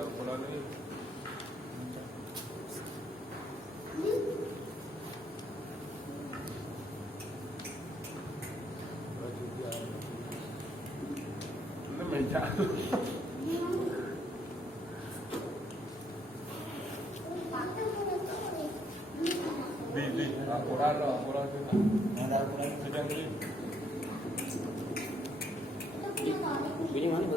Al-Quran ini. Ini meja. Di Al-Quran kita. Ada Al-Quran sedang ini. Ini mana bu?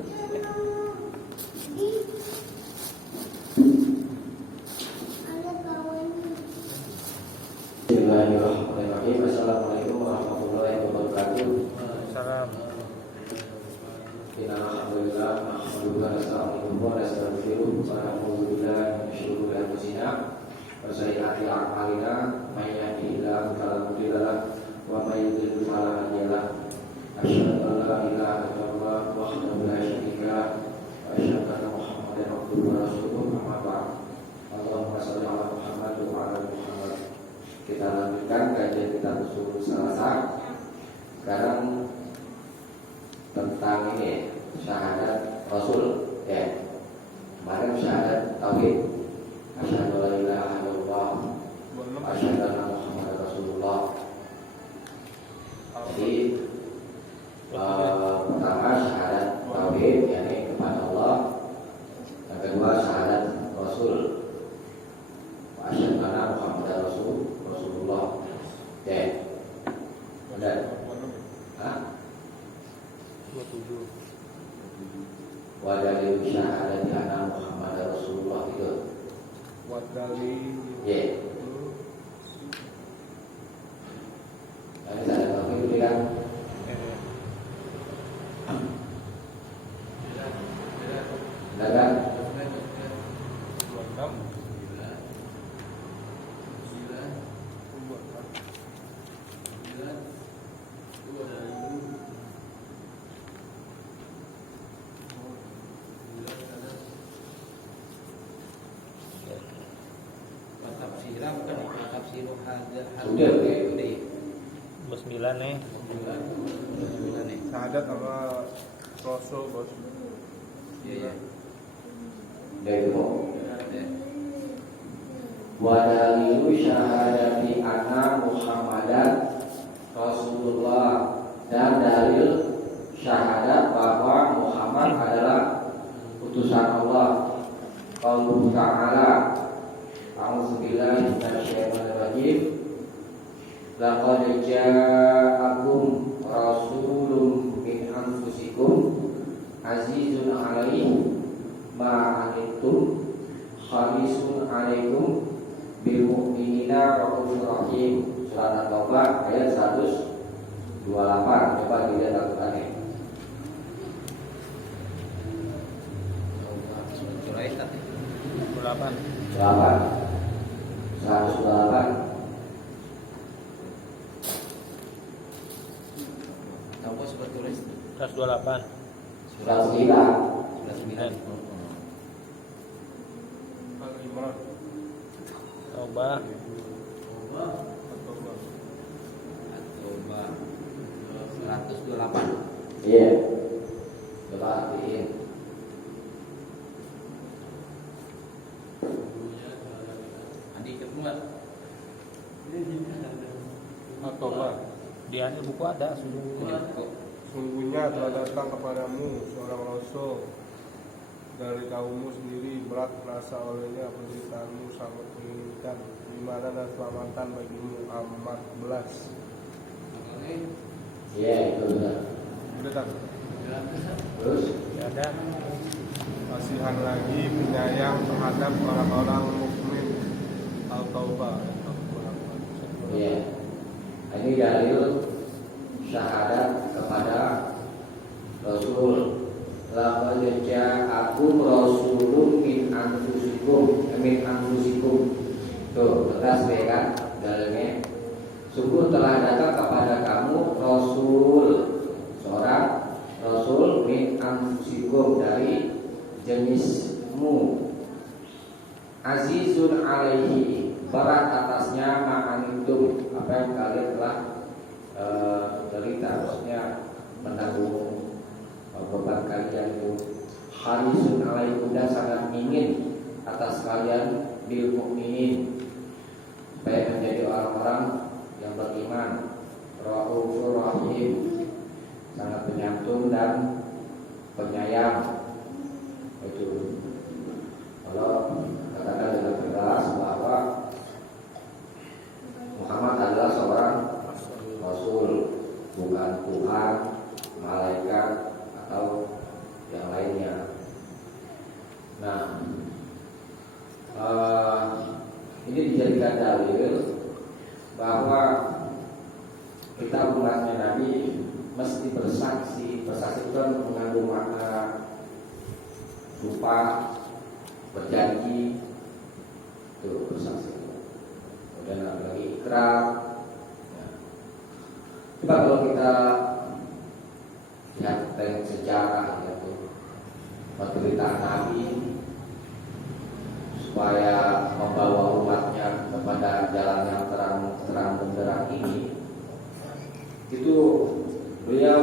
Bismillahirrahmanirrahim. Assalamualaikum warahmatullahi wabarakatuh. Salam. Alhamdulillah, nahmaduhu wa nasta'inuhu wa nastaghfiruh wa na'udzu billahi min shururi anfusina wa sayyi'ati a'malina. May yahdihillahu fala mudilla lahu wa may yudlil fala hadiya lahu. Asyhadu an la ilaha illallah wahdahu la syarika lahu wa asyhadu anna Muhammadan abduhu wa rasuluh. Amma ba'd. Allahumma shalli ala Muhammad wa ala ali Muhammad. Kita lanjutkan kajian kita usul Selasa. Sekarang tentang ini syahadat Rasul ya. Kemarin syahadat tauhid. Asyhadu an la ilaha illallah wa asyhadu anna Muhammadar Rasulullah. Jadi pertama syahadat tauhid yakni kepada Allah. Yang kedua syahadat Rasul. Wa asyhadu anna Muhammadar Rasulullah. Ya. Benar. Hah? 27. Wa dalil syahadati anna Muhammadar Rasulullah itu. Wa dalil. Ya. Ini saya tahu itu kan. Benar kan? 29 nih. Syahadat apa Rasul bos? Iya. Dari wa dalilu syahadati anna Muhammadan Rasulullah, dan dalil syahadat bahwa Muhammad adalah utusan Allah. Qauluhu ta'ala, a'udzubillahi minasyaitonir rajim. Laqad ja'akum rasulun min anfusikum azizun 'alaihi ma 'anittum harisun 'alaikum bil mu'minina raufur rahim. Surat At-Taubah ayat 128. Coba dilihat Al-Qur'annya. Surah 128. Tahu surat tulis? 128. Surat 9. Surat 9. Al-Imran. Taubah. At-Taubah 128. Iya. Coba artiin. Adi kemuat. At-Taubah. Di akhir buku ada sungguhnya telah datang kepadamu seorang rasul dari kaummu sendiri, berat rasa olehnya penderitaanmu sangat menginginkan iman dan keselamatan bagimu. Amat belas. Iya, itu benar. Udah tak? Terus Ada kasihan lagi penyayang terhadap orang-orang mukmin. Al-Taubah. iya. Ini dalil syahadat kepada Rasul. Laqad ja'akum rasulun min anfusikum. Tuh, tegas ya kan dalilnya. Sungguh telah datang kepada kamu Rasul, seorang Rasul min anfusikum, dari jenismu. Azizun alaihi, berat atasnya ma'anitum, apa yang kalian telah derita, maksudnya menanggung beban kalian itu. harisun alaikum, dan sangat ingin atas kalian bil mukminin, supaya menjadi orang-orang yang beriman, raufur rahim, sangat penyantun dan penyayang. Itu kalau katakan dengan tegas bahwa Muhammad adalah seorang Rasul, bukan Tuhan, malaikat atau yang lainnya. Nah, ini dijadikan dalil bahwa kita umatnya Nabi mesti bersaksi. Bersaksi itu kan mengandung makna sumpah, berjanji, itu bersaksi. Kemudian ada lagi ikrar. Ya. Coba kalau kita lihat tentang sejarah, yaitu penderitaan Nabi supaya membawa umatnya kepada jalan yang terang benderang ini, itu beliau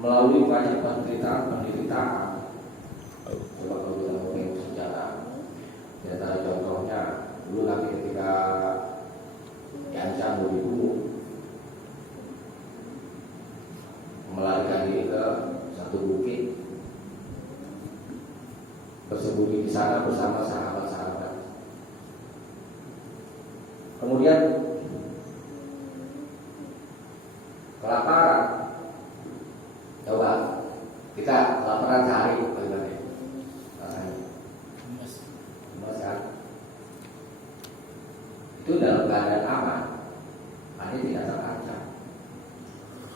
melalui banyak penderitaan. Coba kalau kita mengikuti sejarah, di antara contohnya dulu Nabi ketika diancam mau dibunuh, melarikan diri ke satu bukit, bersembunyi di sana bersama sahabat-sahabat. Kemudian kelaparan. Coba kita kelaparan sehari bagaimana? Rasanya lemas kan? Itu dalam keadaan aman, hanya tidak terancam.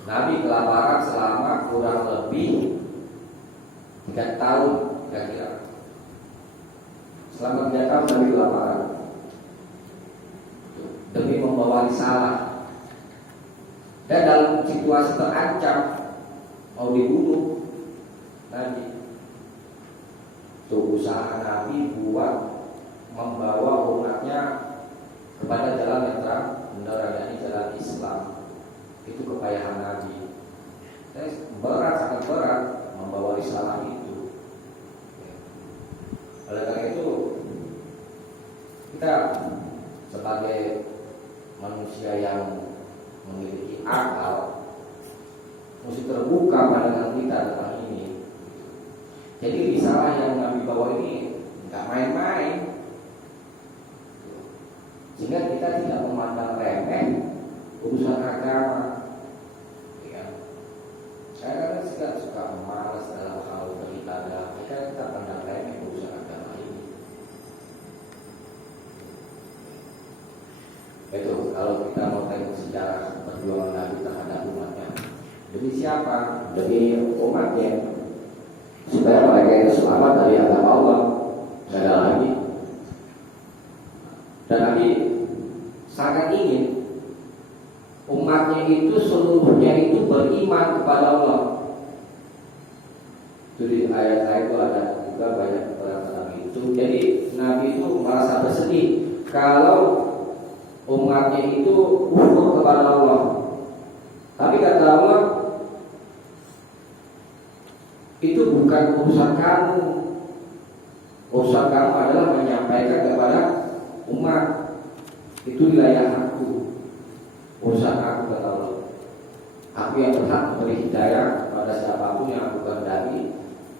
Nabi kelaparan selama kurang lebih 3 tahun kira-kira. Selama 3 tahun Nabi kelaparan demi membawa risalah, dan dalam situasi terancam mau dibunuh Nabi. Itu usaha Nabi buat membawa umatnya kepada jalan yang terang benderang, yakni jalan Islam. Itu kepayahan Nabi. Berat, sangat berat membawa risalah itu. Oleh karena itu, kita sebagai manusia yang memiliki akal mesti terbuka pandangan kita tentang ini. Jadi risalah yang Nabi bawa ini nggak main-main, sehingga kita tidak memandang remeh urusan agama. Karena kita suka malas dalam hal beribadah, kita pandang remeh urusan agama ini. Itu kalau kita mau tengok sejarah perjuangan Nabi terhadap umatnya, demi siapa? Demi umatnya, supaya mereka itu selamat dari agama Allah. Tidak ada lagi. Dan Nabi sangat ingin umatnya itu seluruhnya itu beriman kepada Allah. Jadi ayat-ayat itu ada juga banyak perkataan itu. Jadi Nabi itu merasa bersedih kalau umatnya itu kufur kepada Allah. Tapi kata Allah, itu bukan urusan kamu. Urusan kamu adalah menyampaikan kepada umat. Itu wilayah aku. Urusan aku, kata Allah. Aku yang berhak memberi hidayah kepada siapapun yang aku kehendaki,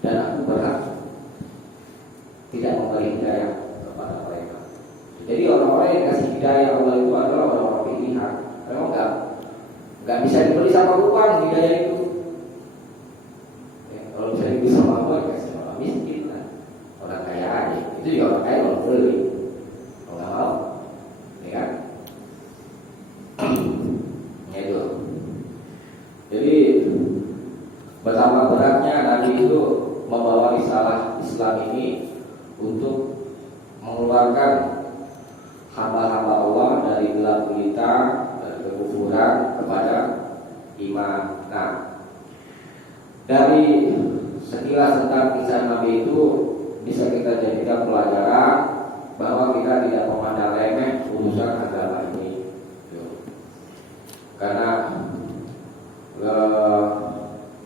dan aku berhak tidak memberi hidayah kepada mereka. Jadi orang-orang yang kasih hidayah Allah itu adalah orang-orang pilihan. Memang nggak bisa dibeli sama uang hidayah itu. Ya, kalau bisa dibeli sama uang, ya kasih orang miskin lah, orang kaya aja. Itu juga orang kaya kalau beli, kalau nggak mau, ya kan? Ya itu. Jadi betapa beratnya Nabi itu membawa risalah Islam ini untuk mengeluarkan hamba-hamba Allah dari gelap gulita, dari kekufuran kepada iman. Nah, dari sekilas tentang kisah Nabi itu bisa kita jadikan pelajaran bahwa kita tidak memandang remeh urusan agama ini. Karena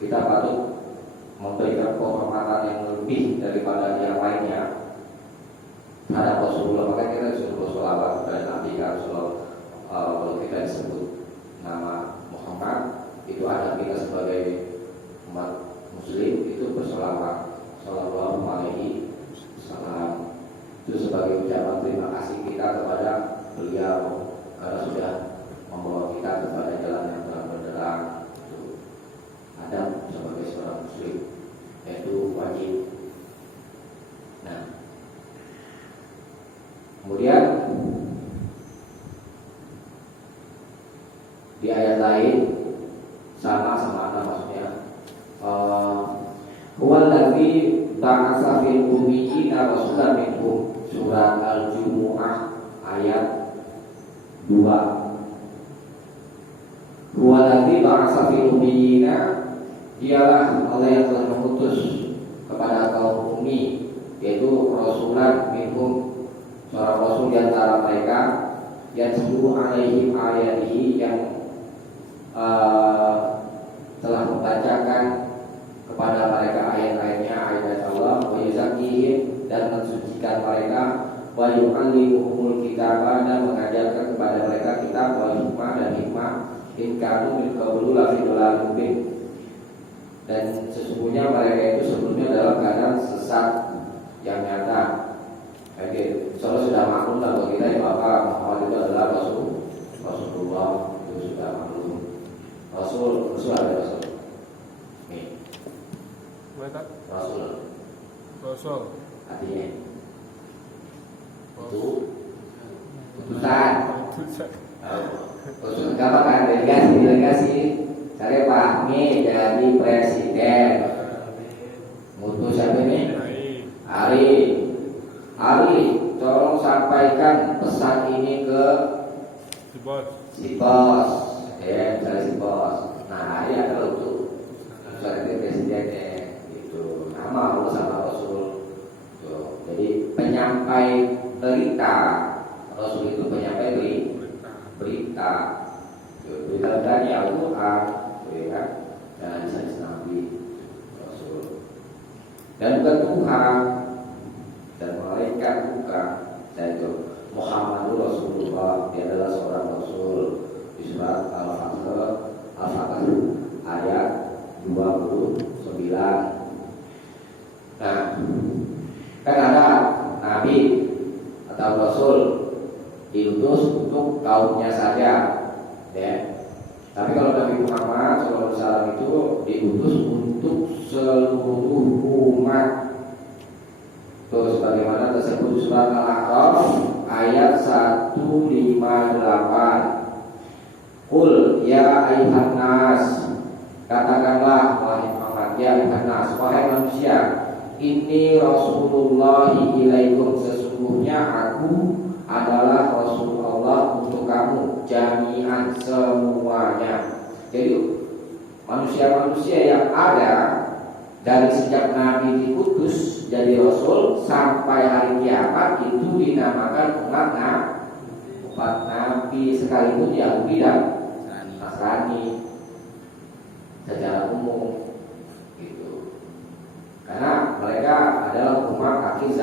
kita patut memberikan penghormatan yang lebih daripada yang lainnya terhadap Rasulullah, maka kita disuruh bersolawat kepada Nabi. Kalau kita disebut nama Muhammad, itu ada kita sebagai umat Muslim itu bersolawat sallallahu alaihi wasallam, itu sebagai ucapan terima kasih kita kepada beliau karena sudah membawa kita kepada jalan yang terang benderang. Itu adab sebagai seorang Muslim, yaitu wajib. Nah, kemudian di ayat lain sama ada maksudnya, huwal ladzi ba'atsa fil ummiyina rasulan minhum, surat Al-Jumu'ah ayat 2. Huwal ladzi ba'atsa fil ummiyina, ialah Allah yang telah mengutus kepada kaum ummi, yaitu rasulan minhum, seorang rasul di antara mereka, yang seluruh alaihim ayatihi, yang telah membacakan kepada mereka ayat-ayatnya, ayat Allah, wa yuzakkihim, dan mensucikan mereka, wa yu'allimuhumul kitaba, dan mengajarkan kepada mereka kitab, wa hikmah, dan hikmah, in kanu min qablu lafi dhalalin mubin, dan sesungguhnya mereka itu sebelumnya dalam keadaan sesat yang nyata. Oke, soalnya sudah maklum lah bagi kita bahwa Muhammad itu adalah Rasulullah, itu sudah maklum. Rasul ada Rasul. Nih, Rasul artinya itu utusan. Rasul apa kan? Delegasi. Saya Pak Mi jadi presiden. Mutus siapa ini? Ali, tolong sampaikan pesan ini ke si bos. Ya, misalnya si bos. Nah, Ali adalah untuk presidennya. Itu nama Allah sama Rasul. Tuh. Jadi penyampai berita. Rasul itu penyampai berita. Beritanya Al-Quran, ya, dan hadis Nabi, Rasul. Dan bukan Tuhan dan malaikat, bukan. Yaitu Muhammadur Rasulullah, dia adalah seorang Rasul. Di surat Al-Fatihah ayat 29. Nah, kan ada Nabi atau Rasul diutus untuk kaumnya saja, ya. Tapi kalau Nabi Muhammad SAW itu diutus untuk seluruh umat. Terus bagaimana tersebut surat Al-A'raf ayat 158. Qul ya ayyuhan nas, katakanlah wahai Muhammad, ya ayyuhan nas, wahai manusia, inni Rasulullahi ilaikum, sesungguhnya aku adalah Rasul Allah untuk kamu, jami'an, semuanya. Jadi manusia-manusia yang ada dari sejak Nabi diutus jadi Rasul sampai hari kiamat itu dinamakan umat Nabi, sekalipun Yahudi dan Nasrani secara umum gitu. Karena mereka adalah umat akhir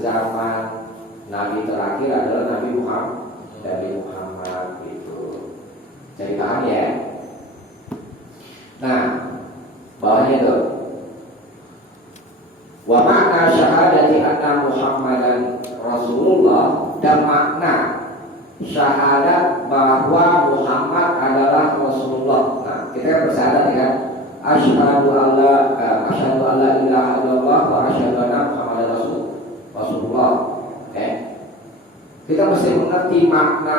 zaman. Nabi terakhir adalah Nabi Muhammad gitu. Jadi paham ya? Nah, bawahnya tuh, wa makna syahadati anna Muhammadan Rasulullah, dan makna syahadat bahwa Muhammad adalah Rasulullah. Nah, kita kan bersyahadat ya, asyhadu alla ilaha illallah wa asyhadu anna Muhammadar Rasulullah. Kita mesti mengerti makna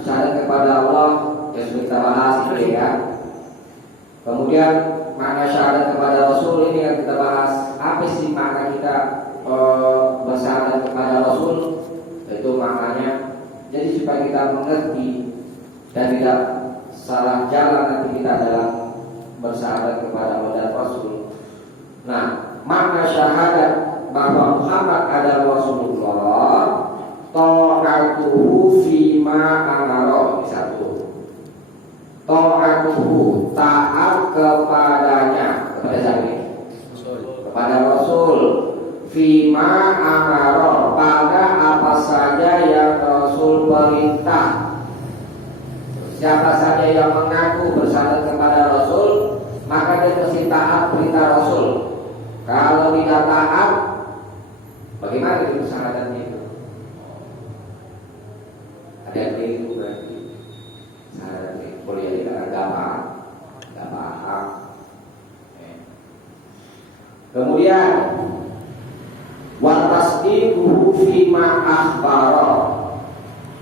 syahadat kepada Allah yang sudah kita bahas ini ya. Kemudian makna syahadat kepada Rasul ini yang kita bahas. Apa sih makna kita bersyahadat kepada Rasul? Itu maknanya. Jadi supaya kita mengerti dan tidak salah jalan nanti kita dalam bersyahadat kepada Allah dan Rasul. Nah, makna syahadat bahwa Muhammad adalah Rasulullah, ta'atuhu fima amara, satu. Ta'atuhu, taat kepadanya, kepada siapa Fima amaro, pada apa saja yang Rasul perintah. Siapa saja yang mengaku bersandar kepada Rasul, maka dia mesti taat perintah Rasul. Kalau tidak taat, bagaimana itu syahadatnya itu? Ada yang itu berarti syahadatnya boleh jadi karena nggak paham. Kemudian wa tasdiquhu fima akhbara,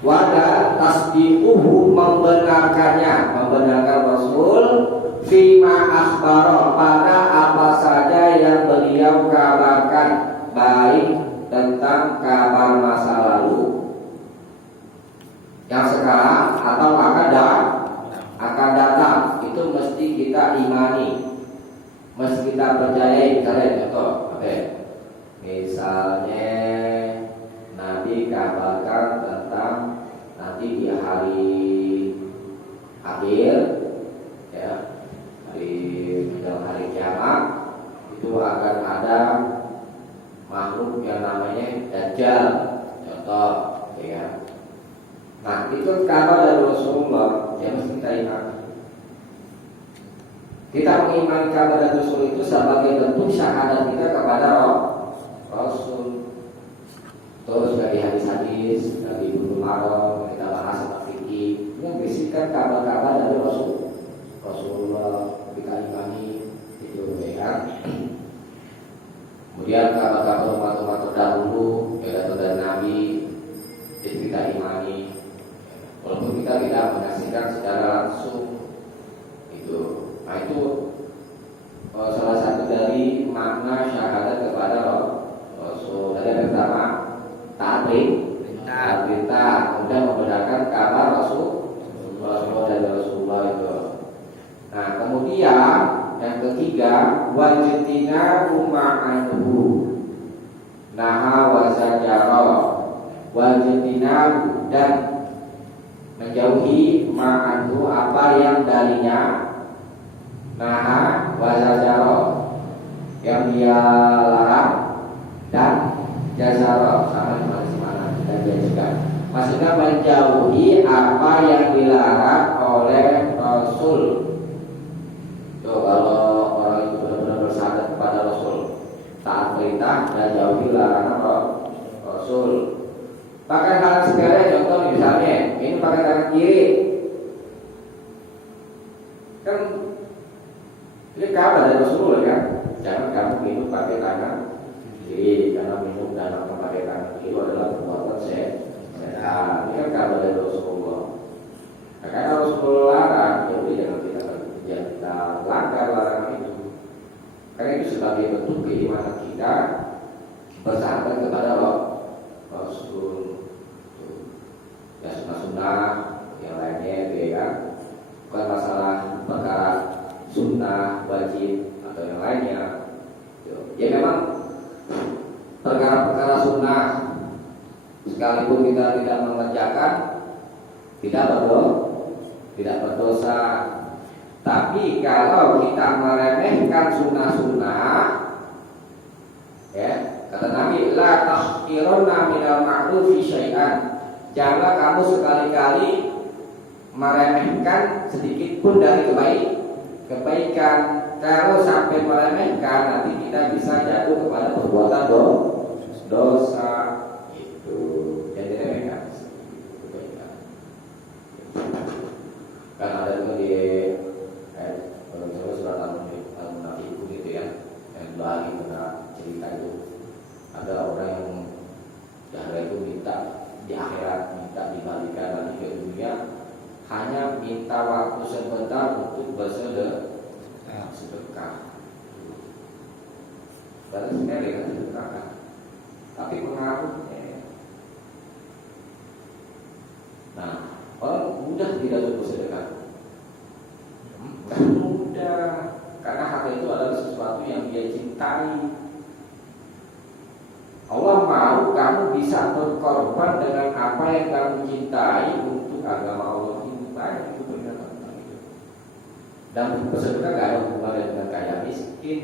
wada tasdiquhu membenarkan Rasul fima akhbara, pada apa saja yang beliau kabarkan, baik tentang kabar masa lalu yang sekarang atau akan datang, itu mesti kita imani, mesti kita percayai. Misalnya contoh, misalnya Nabi kabarkan tentang nanti di hari akhir, ya, menjelang hari kiamat itu akan ada makhluk yang namanya Dajjal, contoh, ya. Nah, itu kabar dari Rasulullah yang mesti kita imani. Kita mengimani kabar dari Rasul itu sebagai bentuk syahadat kita kepada Rasul. Terus dari hadis-hadis dari Ibnu Umar kita bahas tentang fikih, ini berisikan kabar-kabar dari Rasulullah, kita imani itu, ya kan? Kemudian kabar-kabar umat-umat terdahulu yang datang dari Nabi, itu kita imani. Walaupun kita tidak menyaksikan secara langsung itu. Nah, itu salah satu dari makna syahadat kepada Rasul. Ada pertama taat perintah, kemudian membenarkan kabar Rasulullah dari Rasulullah itu. Nah, kemudian yang ketiga wajibina ma'anhu naha wa zajara, wajibina dan menjauhi ma'anhu apa yang darinya, naha wa zajara yang dia larang, dan jazara sama di mana dan diajarkan. Maksudnya menjauhi apa yang dilarang oleh Rasul. Tuh, kalau orang itu benar-benar bersandar kepada Rasul, taat perintah dan jauhi larangan Rasul. Pakai hal sepele, contoh misalnya ini pakai tangan kiri, kan ini kabar dari Rasulullah kan, jangan kamu minum pakai tangan kiri, karena minum dan makan pakai tangan kiri adalah perbuatan setan. Ini kan kabar dari Rasulullah. Nah, karena Rasulullah larang, jadi jangan kita langgar larangan itu. Karena itu sebagai bentuk keimanan kita bersandar kepada Rasul. Ya, sunnah-sunnah yang lainnya itu, ya kan, bukan masalah perkara sunnah wajib atau yang lainnya. Ya memang perkara-perkara sunnah sekalipun kita tidak mengerjakan tidak berdosa. Tapi kalau kita meremehkan sunnah-sunnah, ya, kata Nabi, la tahqirunna minal ma'rufi syai'an. Jangan kamu sekali-kali meremehkan sedikit pun dari kebaikan. Kalau sampai meremehkan, nanti kita bisa jatuh kepada perbuatan dosa. Itu jadi remehkan kebaikan. Kan ada juga di surat Al-Munafiqun itu ya, yang lagi pernah cerita itu, ada orang yang jahil itu minta di akhirat, minta dibalikan lagi ke dunia, hanya minta waktu sebentar untuk bersedekah. Baru sekali kan sedekah, tapi pengaruhnya. Nah, orang mudah tidak suka sedekah. Mudah, karena harta itu adalah sesuatu yang dia cintai. Allah mau kamu bisa berkorban dengan apa yang kamu cintai untuk agama Allah ini. Banyak itu pernyataan itu. Dan bersedekah gak ada hubungannya dengan kaya miskin.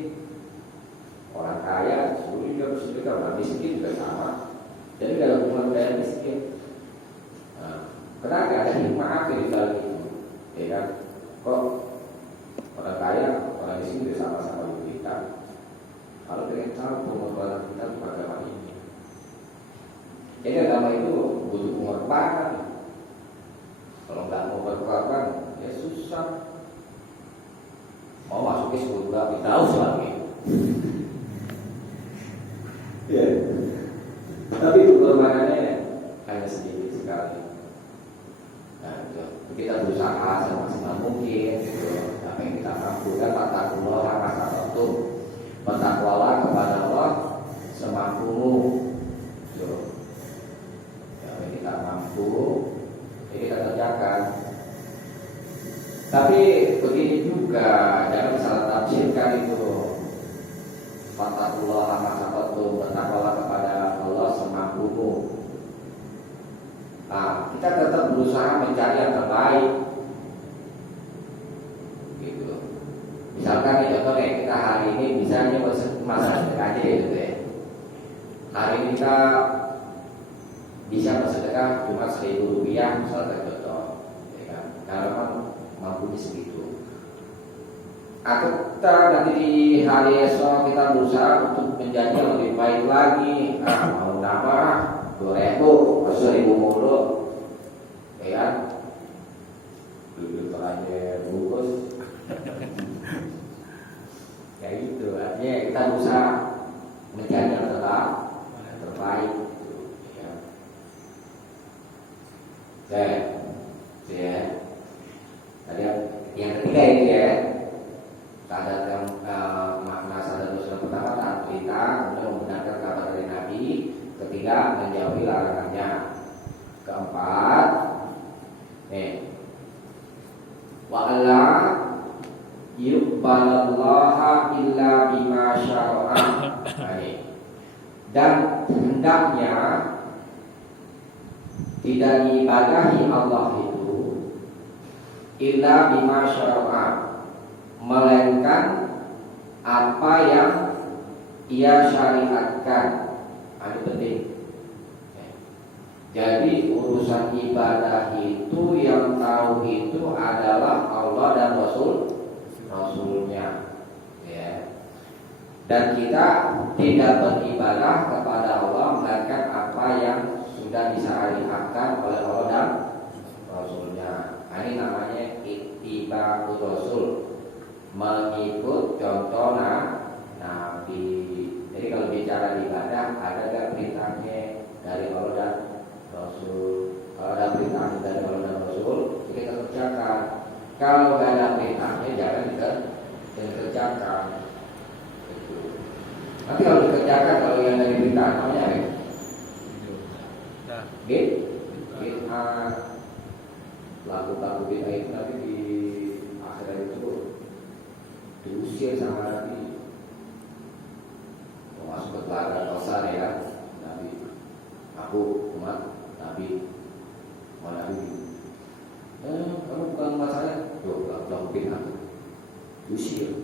Orang kaya suruh juga bersedekah, orang miskin juga sama. Jadi gak ada hubungan kaya miskin. Nah, kenapa ada hikmah apa di dalam itu? Ya kan? Kok orang kaya, orang miskin juga sama-sama diberikan. Kalau kita tahu pengorbanan kita untuk agama ini. Jadi agama itu butuh pengorbanan. Kalau nggak mau berkorban, ya susah. Mau masuk ke surga, kita tahu lagi. Ya. Tapi pengorbanannya hanya sedikit sekali. Nah, itu. Kita berusaha semaksimal mungkin. Gitu. Apa yang kita mampu kan fattaqullaha mastata'tum. Bertakwalah kepada Allah semampumu. Gitu. Apa yang kita mampu, ya kita kerjakan. Tapi begini juga, jangan salah tafsirkan itu. Fattaqullaha mastata'tum, bertakwalah kepada Allah semampumu. Nah, kita tetap berusaha mencari yang terbaik. Gitu. Misalkan ya contoh nih, kita hari ini bisa nyoba masalah sedekah aja gitu ya. Hari ini kita bisa bersedekah cuma Rp1.000 misalnya contoh, ya kan? Kalau memang mampunya segitu. Atau kita nanti di hari esok kita berusaha untuk menjadi yang lebih baik lagi. Mau nambah 2.000, masuk 1.000 mulu, ya kan? Duduk aja bungkus. Ya gitu, artinya kita berusaha menjadi yang terbaik. Ya. Ya. Tadi yang ketiga ini ya. Sadar yang makna sadar dosa pertama taat perintah, kemudian membenarkan kabar dari Nabi, ketiga menjauhi larangannya, keempat wa'ala yuqbalallaha illa bima syara'a, dan hendaknya tidak diibadahi Allah itu illa bima syara'a, melainkan apa yang ia syariatkan. Ini penting. Jadi urusan ibadah itu yang tahu itu adalah Allah dan Rasulnya. Ya. Dan kita tidak beribadah kepada Allah melainkan apa yang sudah disyariatkan oleh Allah dan Rasulnya. Ini namanya ittiba'ur Rasul, mengikut contoh Nabi. Jadi kalau bicara ibadah, ada gak perintahnya dari Allah dan Rasul? Kalau ada perintahnya dari Allah dan Rasul, kita kerjakan. Kalau gak ada perintahnya, jangan kita kerjakan. Nanti kalau dikerjakan, kalau yang dari perintah namanya apa? Bid'ah. Laku-laku bid'ah itu nanti di akhirat itu diusir sama Nabi, masuk ke telaga dosa ya. Nabi, aku umat Nabi, mau Nabi, kamu bukan umat saya, belum bid'ah, diusir.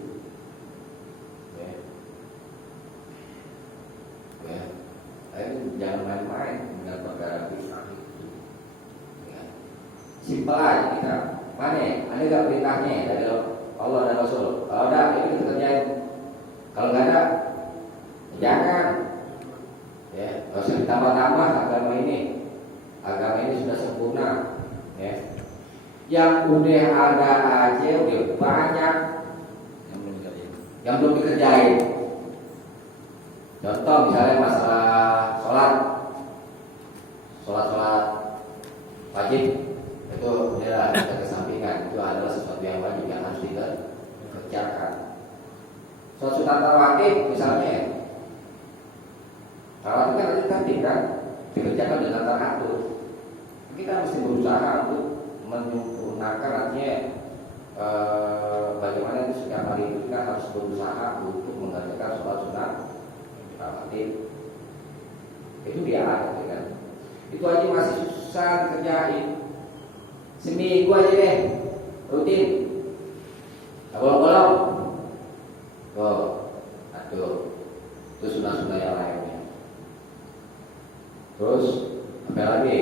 Jangan main-main dengan perkara bid'ah itu. Ya. Simpel aja kita. Mana? Ada gak perintahnya dari Allah dan Rasul? Kalau ada, ini kita kerjain. Kalau nggak ada, jangan. Ya, nggak usah ditambah-tambah agama ini. Agama ini sudah sempurna. Ya. Yang udah ada aja udah banyak yang belum dikerjain. Contoh misalnya masalah sholat wajib, itu udah kita kesampingkan. Itu adalah sesuatu yang wajib yang harus dikerjakan. Sholat sunat rawatib misalnya, rawatib kan harus cantik kan, dikerjakan dengan teratur. Kita mesti berusaha untuk menyempurnakan, artinya bagaimana itu setiap hari itu kita harus berusaha untuk mengerjakan sholat sunat rawatib. Itu dia kan. Itu aja masih susah dikerjain. Seminggu aja deh rutin. Bolong-bolong. Tuh, aduh. Itu sunnah-sunnah yang lainnya. Terus apa lagi?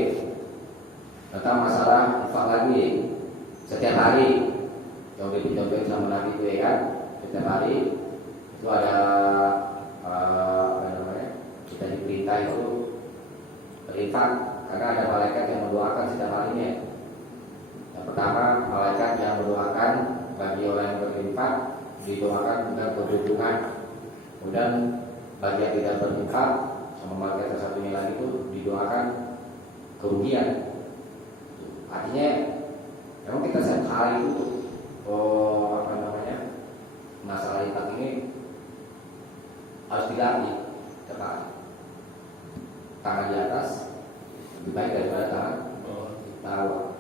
Tentang masalah infak lagi. Setiap hari contoh sama Nabi itu ya kan, setiap hari itu ada apa namanya, kita diperintah itu berinfak karena ada malaikat yang mendoakan setiap harinya. Yang pertama, malaikat yang mendoakan bagi orang yang berinfak didoakan dengan keberuntungan. Kemudian bagi yang tidak berinfak, sama malaikat satunya lagi itu didoakan kerugian. Artinya memang kita setiap hari itu apa namanya, masalah infak ini harus dilatih setiap hari. Tangan di atas lebih baik daripada tangan bawah,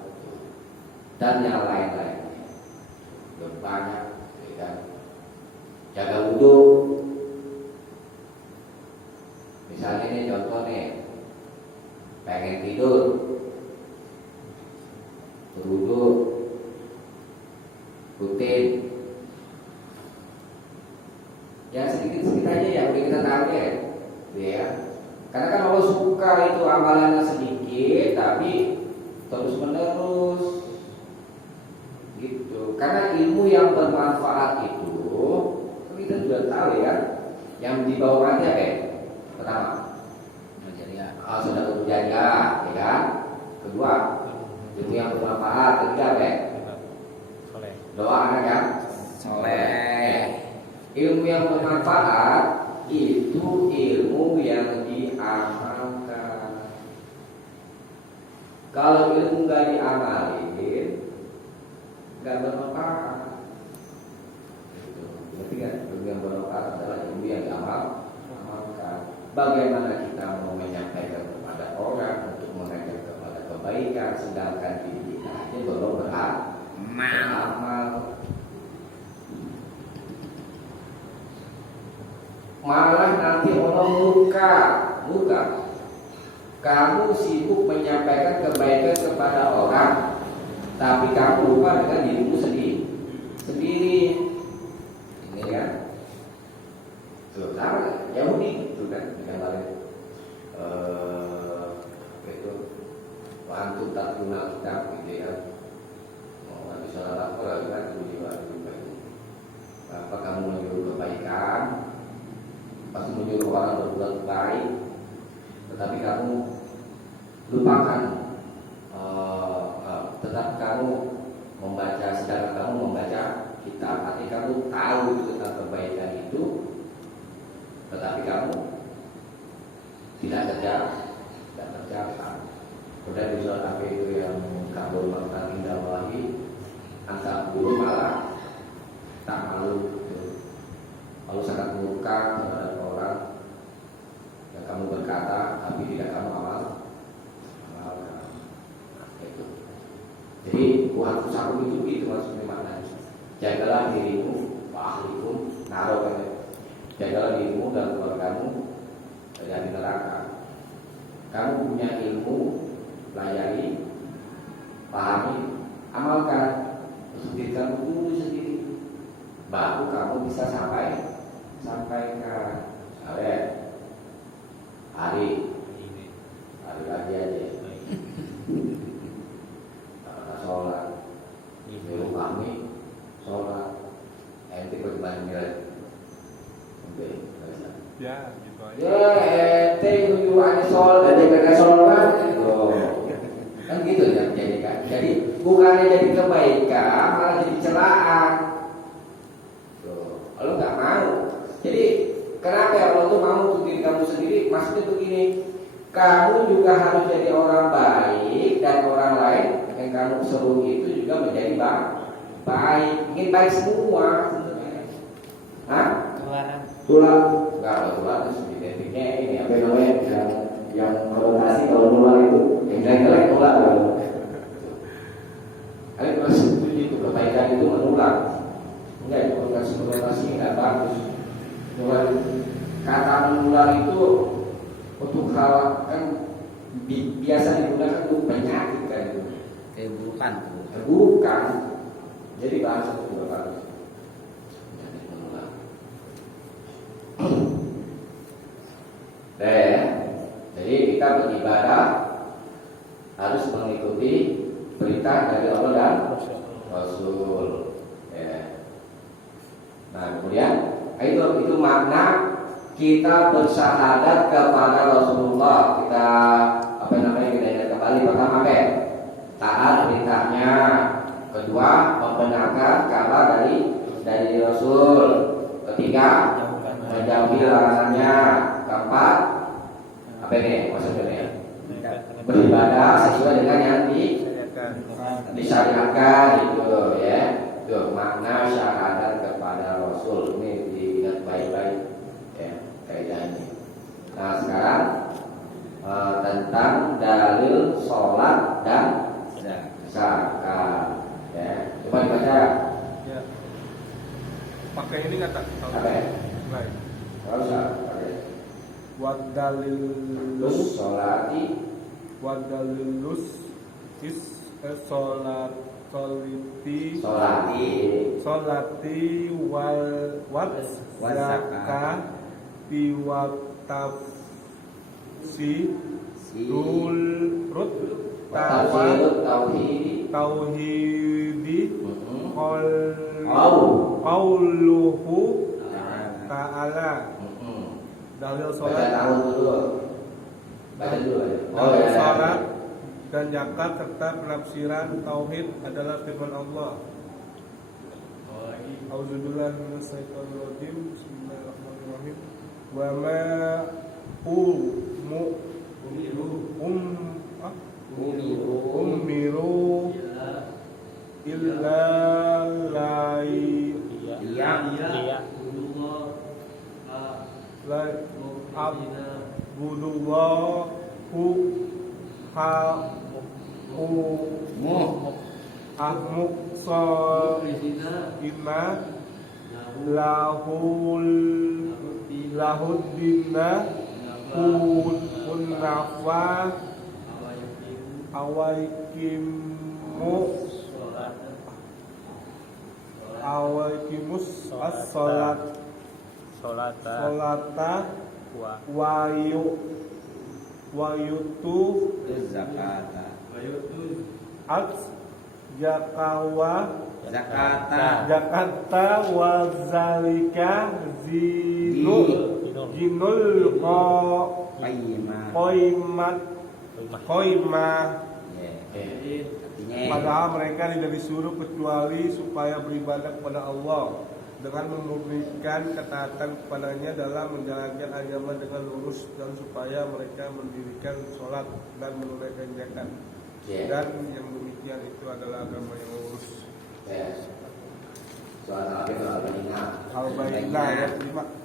dan yang lain-lainnya lebih banyak, ya kan? Jaga wudhu, misalnya ini contoh nih, pengen tidur, berwudhu rutin, ya sedikit-sedikit aja yang udah kita tahu ya. Karena kan Allah suka itu amalannya sedikit tapi terus menerus gitu. Karena ilmu yang bermanfaat itu kita sudah tahu ya, yang dibawa nanti apa? Pertama, sudah berjariah, ya kan? Kedua, ilmu yang bermanfaat. Ketiga apa? Doa anak kan? Soleh. Ilmu yang bermanfaat itu ilmu yang diamalkan. Kalau ilmu nggak diamalin, nggak bermanfaat. Berarti kan ilmu yang bermanfaat adalah ilmu yang diamalkan. Bagaimana kita mau menyampaikan kepada orang untuk mengajak kepada kebaikan, sedangkan diri kita aja belum beramal. Malah nanti orang murka. Kamu sibuk menyampaikan kebaikan kepada orang, tapi kamu lupa dengan dirimu sendiri. Ini kan? Sebenarnya Yahudi itu kan yang paling itu antum tak guna kitab gitu ya. Mau habis salah apa kan apa kamu menyuruh kebaikan, pasti menyuruh orang berbuat baik, tetapi kamu lupakan, tetap kamu membaca, sedangkan kamu membaca kitab, artinya kamu tahu tentang kebaikan itu, tetapi kamu tidak kerjakan. Kemudian di surat apa itu yang kabul makna indah lagi, antara guru malah tak malu. Kalau sangat murka terhadap orang yang kamu berkata tapi tidak kamu amalkan. Itu. Jadi Tuhan usahaku itu maksudnya maknanya. Jagalah dirimu, ahlikum, naruh kan. Jagalah dirimu dan keluargamu dari neraka. Kamu punya ilmu, layani, pahami, amalkan. Terus kamu dulu sendiri, baru kamu bisa sampaikan. Hari lagi aja. Sholat, nyuruh kami sholat, ente bagaimana nilai? Ya, gitu aja. Ya, ente nyuruh ane sholat, dia kagak sholat, kan gitu ya jadi kan. Jadi bukannya jadi kebaikan, malah jadi celaan. Kalau nggak mau, jadi kenapa Allah tuh mau untuk diri kamu sendiri? Maksudnya begini, kamu juga harus jadi orang baik dan orang lain yang kamu seru itu juga menjadi baik. Ingin baik semua sebenarnya. Hah? Tulang. Enggak ada tulang itu identiknya ini apa namanya yang konotasi kalau tulang itu yang jelek tulang. Kalian kalau setuju itu kebaikan itu menular. Enggak, itu konotasi nggak bagus. Cuman kata menular itu untuk hal kan biasa digunakan untuk penyakit kan itu. Keburukan. Jadi bahasa itu juga bagus. Jadi kita beribadah harus mengikuti perintah dari Allah dan Rasul. Ya. Nah kemudian itu makna kita bersyahadat kepada Rasulullah. Kita kita ingat kembali pertama taat perintahnya, kedua membenarkan kabar dari Rasul, ketiga menjauhi larangannya, keempat apa ini maksudnya beribadah sesuai dengan yang disyariatkan gitu ya. Itu makna syahadat kepada Rasul, ini diingat baik-baik ya kaidah ini. Nah sekarang tentang dalil sholat dan zakat ya, coba dibaca Ya. Pakai ini nggak tak? Pakai. Baik. Kalau usah pakai Wadalilus sholati wadalilus is sholat sholati wal wat zakah biwatafsi rut tauhidi qauluhu ta'ala. Dalil sholat dalil sholat dan zakat serta penafsiran tauhid adalah firman Allah. Auzubillahi minasyaitonirrajim. Bismillahirrahmanirrahim. Wa ma umiru illa abudullahu ahmuqsina lahuddina kunnafa awaikimus as-sholata wayutu zakata zakata wa zalika jinul qaimah. Padahal mereka tidak disuruh kecuali supaya beribadah kepada Allah dengan memurnikan ketaatan kepadanya dalam menjalankan agama dengan lurus, dan supaya mereka mendirikan sholat dan menunaikan zakat. Dan yang demikian itu adalah agama yang lurus. Al-Bayyinah ayat 5.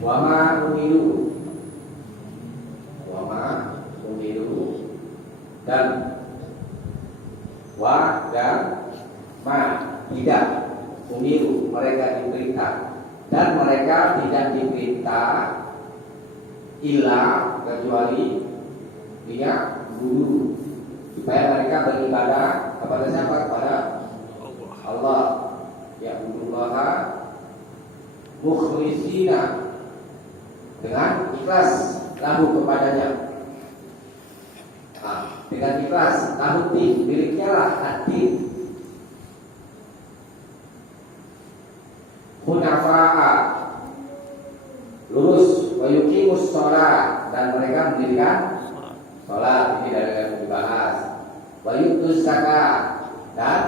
Wama umiru dan ma tidak umiru mereka diperintah, dan mereka tidak diperintah illa kecuali dia guru supaya mereka beribadah kepada siapa? Kepada Allah. Ya Allah mukhlisina, dengan ikhlas lahu kepadanya. Dengan ikhlas lahu din, miliknya lah hati. Hunafa'a, lurus, wa yuqimus shalah, dan mereka mendirikan sholat. Ini dari yang dibahas. Wa yu'tuz zakat, dan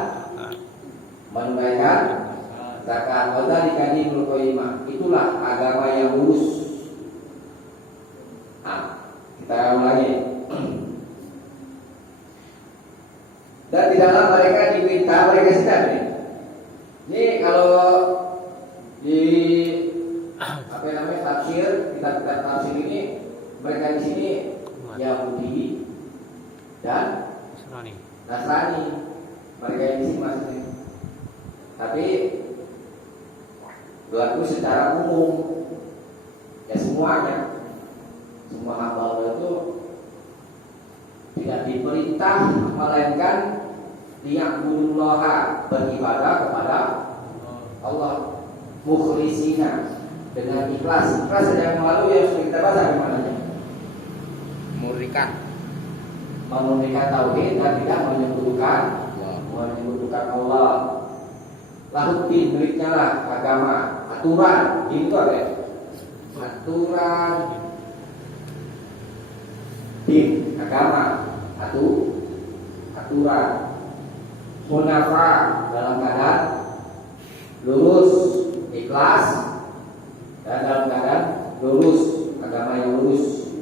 menunaikan zakat. Wa dzalika dinul qayyimah, itulah agama yang lurus. Kita ulangi. Dan di dalam mereka diminta, mereka sedang nih. Ini kalau di apa namanya tafsir, kitab-kitab tafsir ini, mereka di sini Yahudi dan Nasrani. Mereka di sini maksudnya. Tapi berlaku secara umum, ya semuanya. Semua hamba Allah itu tidak diperintah melainkan liya'budullaha, beribadah kepada Allah mukhlisina, dengan ikhlas. Ikhlas saja yang lalu yang sudah kita bahas bagaimana? Memurnikan tauhid dan tidak menyebutkan Allah. Lahuddin, miliknya lah agama, aturan. Ini itu apa ya? Aturan din, agama, aturan. Hunafa, dalam keadaan lurus, ikhlas, dan dalam keadaan lurus, agama yang lurus.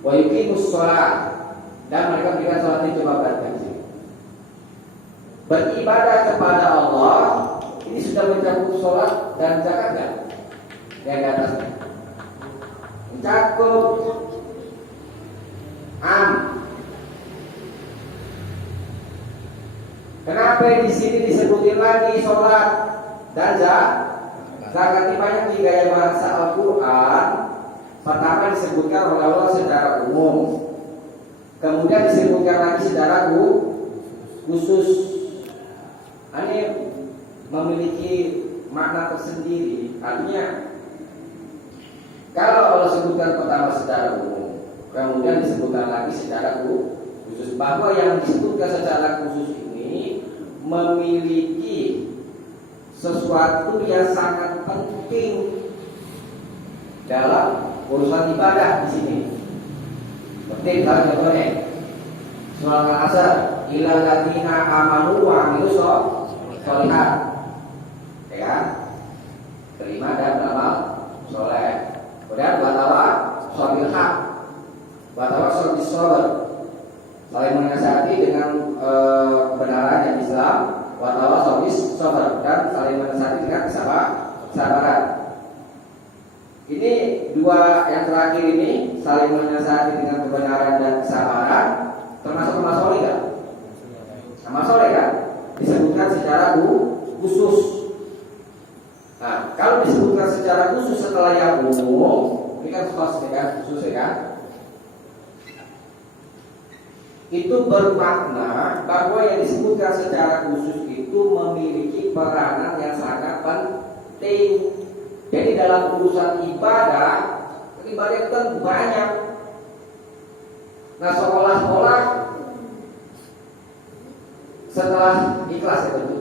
Wa yuqimus shalah, dan mereka berikan sholat. Ini coba perhatikan sini. Beribadah kepada Allah ini sudah mencakup sholat dan zakat enggak? Yang di atasnya mencakup. Kenapa di sini disebutin lagi sholat dan zakat? Ini banyak di gaya bahasa Al-Quran. Pertama disebutkan oleh Allah secara umum, kemudian disebutkan lagi secara khusus. Ini memiliki makna tersendiri. Artinya kalau Allah sebutkan pertama secara umum, kemudian disebutkan lagi secara khusus, bahwa yang disebutkan secara khusus ini memiliki sesuatu yang sangat penting dalam urusan ibadah di sini. Penting dalam contohnya surah Al-Asr, ilal ladzina amanu wa amilus sholihat, ya kan? Terima dan beramal soleh. Kemudian watawa shobil haq, watawa shobil sabar, saling menasihati dengan kebenaran yang Islam. Watawa shobil sabar, dan saling menasihati dengan kesabaran. Ini dua yang terakhir ini, saling menasihati dengan kebenaran dan kesabaran, termasuk masoleh kan? Masoleh kan? Disebutkan secara khusus. Nah, kalau disebutkan secara khusus setelah yang umum, ini kan khusus ya kan? Itu bermakna bahwa yang disebutkan secara khusus itu memiliki peranan yang sangat penting. Jadi dalam urusan ibadah itu kan banyak. Nah, seolah-olah setelah ikhlas ya tentu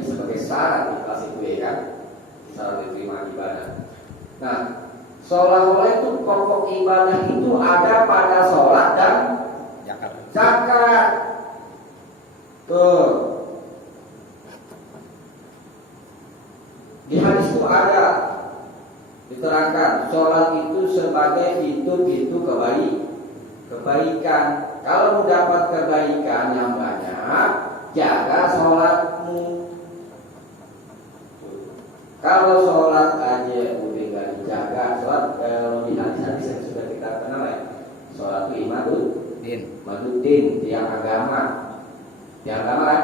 sebagai syarat ikhlas itu ya kan, syarat diterima ibadah. Nah, seolah-olah itu pokok ibadah itu ada pada sholat dan zakat. Tuh. Di hadis itu ada diterangkan sholat itu sebagai pintu kebaikan. Kalau mendapat kebaikan yang banyak, jaga sholatmu. Kalau sholat aja udah nggak dijaga, sholat kalau di hadis-hadis yang sudah kita kenal ya, sholat itu imaduddin, tiang agama kan?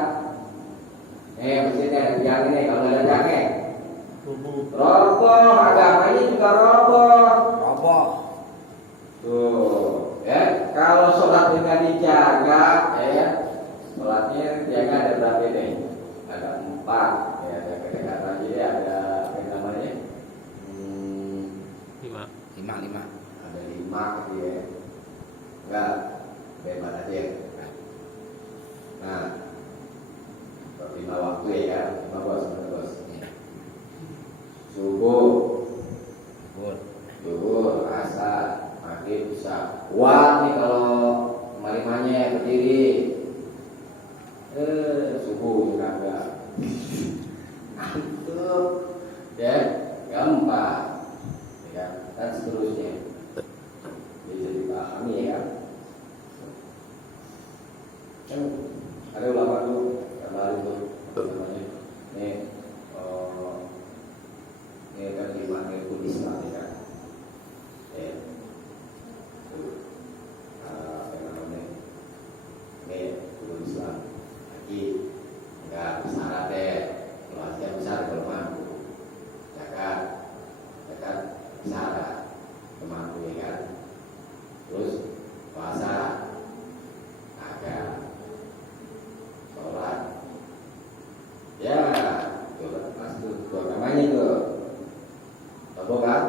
Maksudnya ada tiang ini, kalau nggak ada tiangnya roboh, agama ini juga roboh. Tuh, ya. 4 ya, ada kedekatan. Jadi ada apa yang namanya? 5. 5. Ada 5 gitu ya. Enggak, bebas aja ya. Nah, 5 waktu ya kan? 5 bos, bener bos. Subuh, zuhur, asar, maghrib, isya. Kuat nih kalau malimanya berdiri. Subuh juga enggak. Antuk, ya, gampang, ya, dan seterusnya. Bisa dipahami ya. Kan ada ulama tuh kemarin tuh namanya ini kan dimaknai pun Islam ya kan. Apa namanya pun Islam lagi enggak syarat deh, kalau aja besar kalau mampu zakat syarat mampu ya kan. Terus puasa agak sholat ya sholat pas tuh namanya tuh apa kan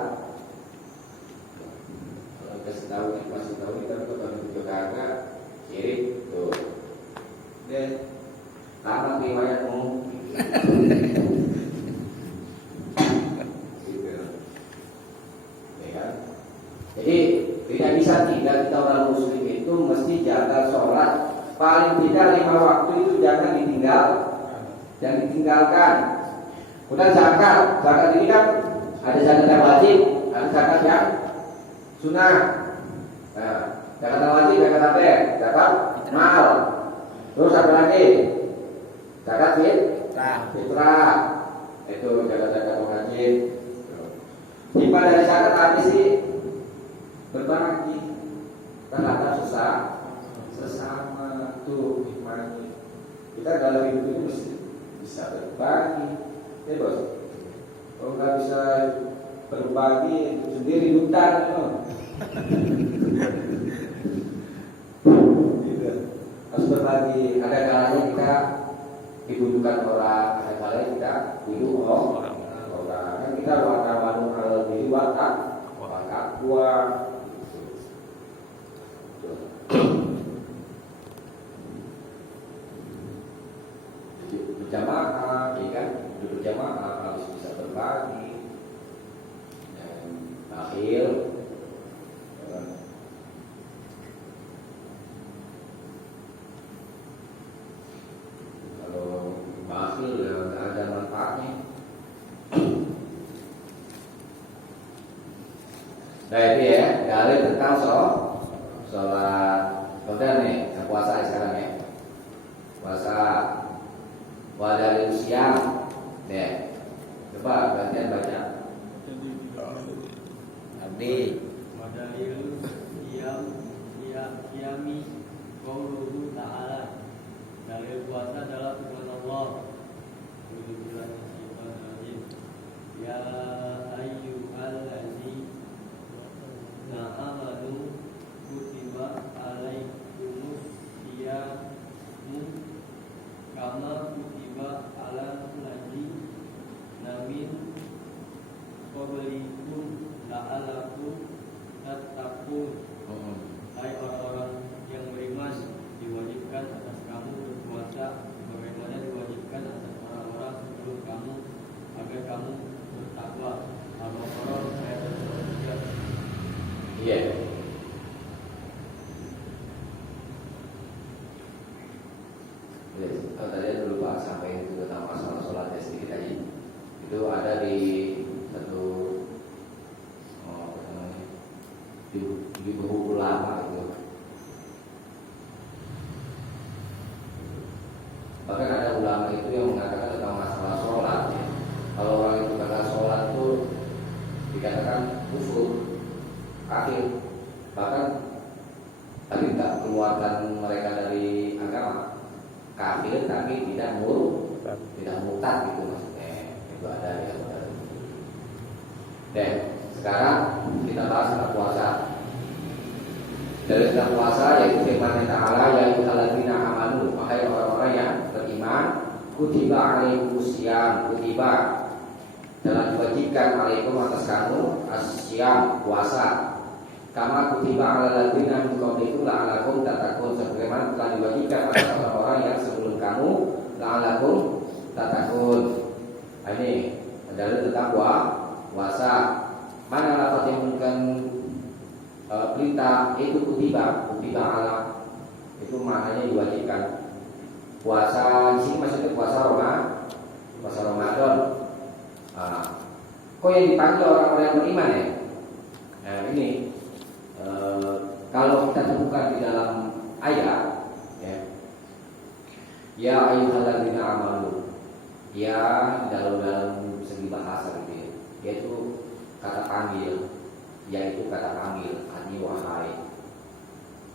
kalau kasih tahu kita tuh kalau juga kagak sirik tuh deh tamat riwayatmu gitu ya kan. Jadi tidak bisa tidak kita orang muslim itu mesti jaga sholat paling tidak 5 waktu itu jangan ditinggalkan. Kemudian zakat ini kan ada zakat yang wajib, ada zakat yang sunnah. Nah, zakat yang wajib zakat apa? Zakat mal. Terus apa lagi? Zakat fitrah. Itu zakat wajib. Hikmah dari zakat apa sih? Berbagi terhadap sesama tuh hikmahnya. Kita dalam hidup ini mesti bisa berbagi, ya bos. Kalau nggak bisa berbagi sendiri hutan, harus berbagi. Ada kalanya kita dibutuhkan orang, ada kalanya kita butuh orang. Kan kita warna-warna kalau diri watak kuat. Berjamaah, ya kan? Berjamaah harus bisa berbagi. Dan akhir, kalau akhir ya nggak ada manfaatnya. Nah itu ya, dalil tentang sholat. Kemudian nih, puasa sekarang ya. Puasa. Wadalil siang, ya. Coba bagian baca. Abdi. Wadalil siami qauluhu ta'ala. Dalil puasa adalah firman Allah. Ya ayyuhallazina amanu kutiba alaikumus siyamu kama kutiba ala ladzina min qablikum la'allakum tattaqun. Hai orang-orang yang beriman, diwajibkan atas kamu berpuasa sebagaimana diwajibkan atas orang-orang sebelum kamu agar kamu bertakwa. Al-Baqarah ayat 23. Iya. Kalau tadi ada lupa sampai itu tentang masalah sholat ya sedikit aja. Itu ada di satu di buku ulama itu. Bahkan ada ulama itu yang mengatakan tentang masalah sholat ya. Kalau orang itu kata sholat itu dikatakan kufur, kafir. Bahkan tadi tak keluarkan mereka dari agama, kafir tapi tidak murtad gitu maksudnya. Itu ada ya. Dan sekarang kita bahas tentang puasa. Dari tentang puasa yaitu firman Allah Ta'ala yaitu alladzina amanu, wahai orang-orang yang beriman, kutiba alaikumusiyam, kutiba telah diwajibkan alaikum atas kamu asyam, puasa. Kama kutiba ala ladzina min qablikum la'alakum tattaqun, sebagaimana telah diwajibkan atas orang-orang yang sebelum kamu la'alakum tattaqun. Ini adalah tentang puasa. Mana lafaz yang menunjukkan perintah itu kutiba ala, itu maknanya diwajibkan. Puasa di sini maksudnya puasa Ramadan. Kok yang dipanggil orang-orang yang beriman ya? Nah ini kalau kita temukan di dalam ayat, ya ayyuhalladzina amanu, ya dalam segi bahasa gitu ya, yaitu kata panggil, yaitu kata panggil, ani wahai,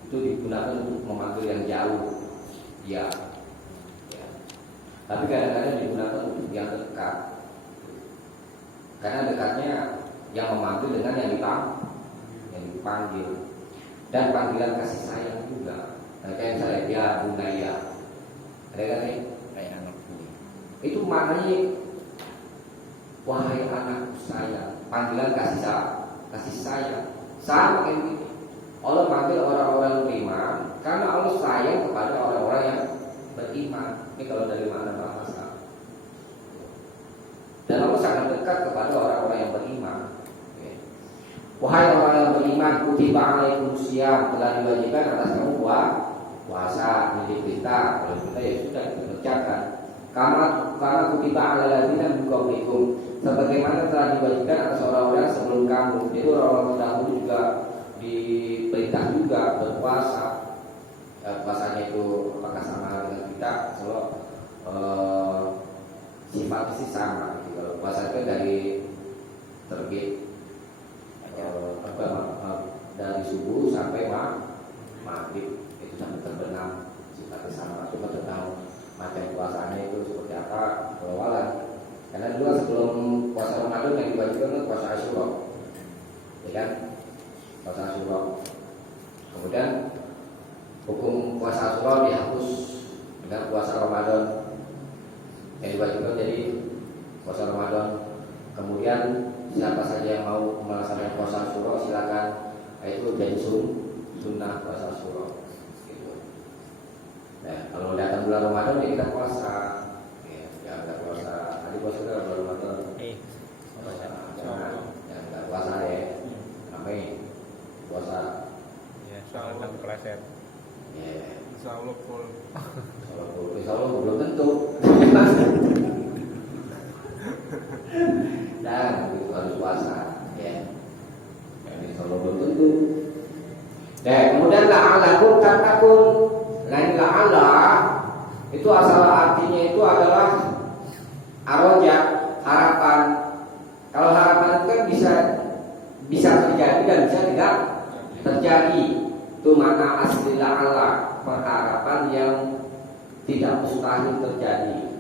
itu digunakan untuk memanggil yang jauh, ya. Tapi kadang-kadang digunakan untuk yang dekat. Karena dekatnya yang memanggil dengan yang dipanggil, dan panggilan kasih sayang juga. Kayak misalnya ya bunaya, ada kan nih? Kayak anakku. Itu maknanya wahai anakku sayang, panggilan kasih sayang. Sama kayak gitu. Allah panggil orang-orang beriman karena Allah sayang kepada orang-orang yang beriman. Ini kalau dari mana bahasa. Dan Allah sangat dekat kepada orang-orang yang beriman. Wahai orang yang beriman, kutiba alaikumusiyam, telah diwajibkan atas kamu puasa. Ini perintah. Kalau kita ya sudah kita kerjakan. Karena kutiba ala ladzina min qablikum, sebagaimana telah diwajibkan atas orang-orang sebelum kamu. Jadi orang-orang terdahulu juga diperintah juga berpuasa. Puasanya itu apakah sama dengan kita? Kalau sifatnya sih sama. Kalau puasa itu dari terbit dari subuh sampai maghrib, itu sampai terbenam, sifatnya sama. Cuma tentang macam puasanya itu seperti apa wawalan. Karena dulu sebelum puasa Ramadan yang diwajibkan itu puasa Asyura, ya kan? Puasa Asyura. Kemudian hukum puasa Asyura dihapus dengan puasa Ramadan yang diwajibkan jadi puasa Ramadan. Kemudian siapa saja yang mau melaksanakan puasa Asyura silakan, itu jadi sunnah puasa Asyura gitu. Nah, kalau datang bulan Ramadan ya kita puasa, ya nggak puasa. Tadi puasa kan bulan Ramadan. Jangan nggak puasa ya. Amin. Puasa. Ya, soalnya keleset. Insya Allah full. Insya Allah belum tentu. Dan itu harus puasa, ya. Insya Allah belum tentu. Dan kemudian la'alakum tattaqun. Lain la'ala itu asal artinya itu adalah aroja, harapan. Kalau harapan itu kan bisa terjadi dan bisa tidak terjadi. Itu makna asli la'ala, pengharapan yang tidak mustahil terjadi.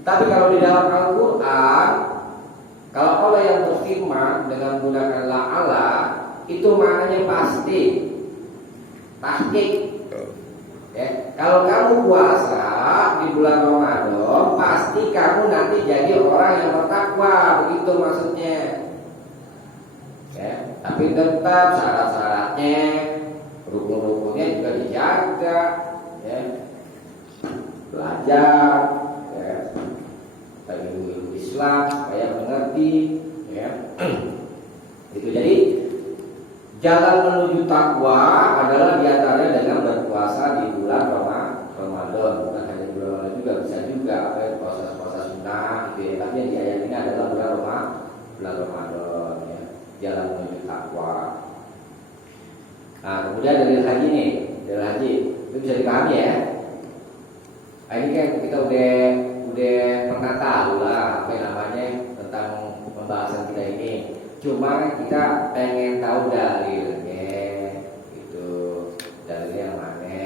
Tapi kalau di dalam Al-Quran, kalau Allah yang berfirman dengan menggunakan la'ala, itu maknanya pasti, tahqiq. Ya, kalau kamu puasa di bulan Ramadan, pasti kamu nanti jadi orang yang bertakwa, begitu maksudnya. Ya, tapi tetap syarat-syaratnya, rukun-rukunnya juga dijaga, ya. Belajar, ya, ilmu Islam supaya mengerti, ya. Itu jadi jalan menuju takwa adalah diantaranya dengan berpuasa di bulan Ramadan. Bukan hanya di bulan Ramadan juga, bisa juga puasa sunnah gitu ya. Tapi yang di ayat ini adalah bulan Ramadan, ya. Jalan menuju takwa. Nah, kemudian dari haji itu bisa dipahami ya. Nah, ini kan kita udah pernah tahu lah apa yang namanya tentang pembahasan kita ini. Cuma kita pengen tahu dalilnya, itu dalilnya yang mana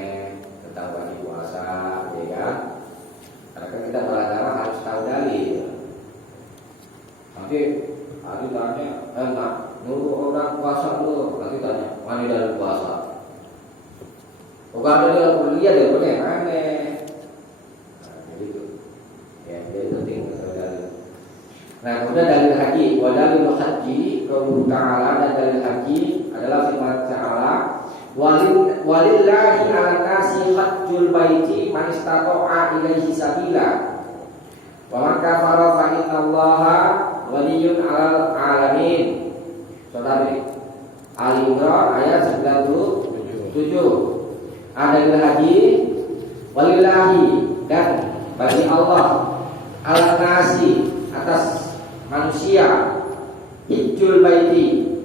tentang wajib puasa, ya kan? Karena kan kita beragama harus tahu dalil. Nanti tanya, nak nyuruh orang puasa dulu. Nanti tanya, mana dalil puasa? Bukan ada dalil kuliah, dalilnya yang mana? Nah, jadi itu. haji, qauluhu ta'ala, dan dalil haji adalah firman ta'ala, walillahi 'alan nasi hajjul baiti man istata'a ilaihi sabila wa man kafara fa innallaha ghaniyyun 'alal 'alamin. Saudara, Ali Imran ayat 97. Ada dalil haji, walillahi, dan bagi Allah, 'alan nasi, atas manusia, hajjul baiti,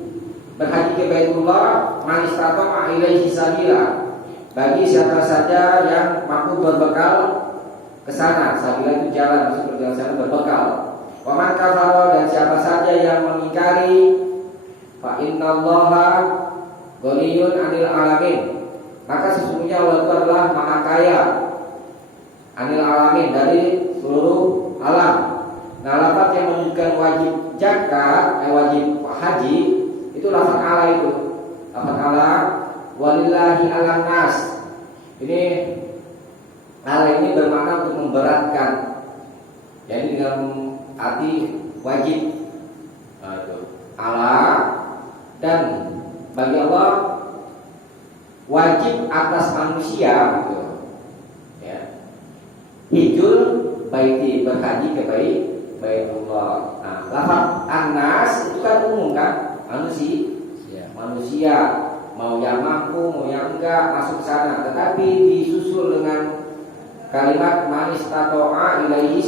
berhaji ke Baitullah, man istata'a ilaihi sabila, bagi siapa saja yang mampu berbekal ke sana. Sabila itu jalan, maksud berjalan sana berbekal. Wa man kafara, dan siapa saja yang mengingkari, fa innallaha ghaniyyun 'anil 'alamin, maka sesungguhnya Allah itu adalah maha kaya, 'anil 'alamin, dari seluruh alam. Nah, lafaz yang menunjukkan wajib zakat, wajib haji, itu lafaz ala itu. Lafaz ala, walillahi 'alan nas. Ini ala ini bermakna untuk memberatkan. Jadi dalam arti wajib. Nah, itu ala, dan bagi Allah wajib atas manusia gitu. Ya. Hijul baiti, berhaji ke Baitullah. Nah, lafaz an-nas itu kan umum kan, manusia mau yang mampu, mau yang enggak masuk sana, tetapi disusul dengan kalimat man istata'a ilaihi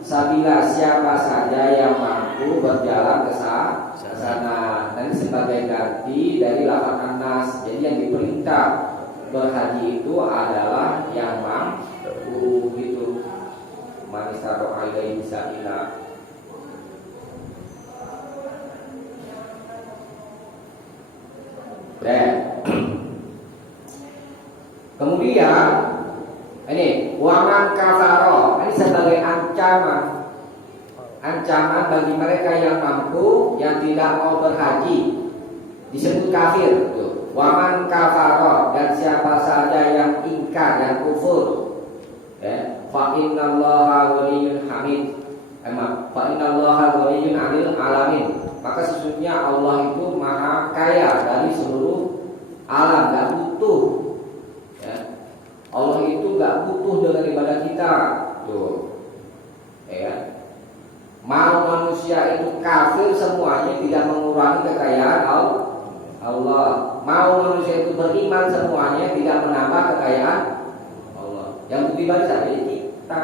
sabila, siapa saja yang mampu berjalan ke sana. Dan sebagai ganti dari lafaz an-nas. Jadi yang diperintah berhaji itu adalah yang mampu gitu. Man istata'a ilaihi sabila. Kemudian ini waman kafaro, ini sebagai ancaman bagi mereka yang mampu, yang tidak mau berhaji, disebut kafir. Waman kafaro, dan siapa saja yang ingkar, yang kufur, fa innallaha ghaniyyun hamid, fa innallaha ghaniyyun 'anil 'alamin, maka sesungguhnya Allah itu maha kaya dari seluruh alam, gak butuh. Allah itu gak butuh dengan ibadah kita. Mau manusia itu kafir semuanya tidak mengurangi kekayaan Allah. Mau manusia itu beriman semuanya tidak menambah kekayaan Allah. Yang butuh ibadah saja kita.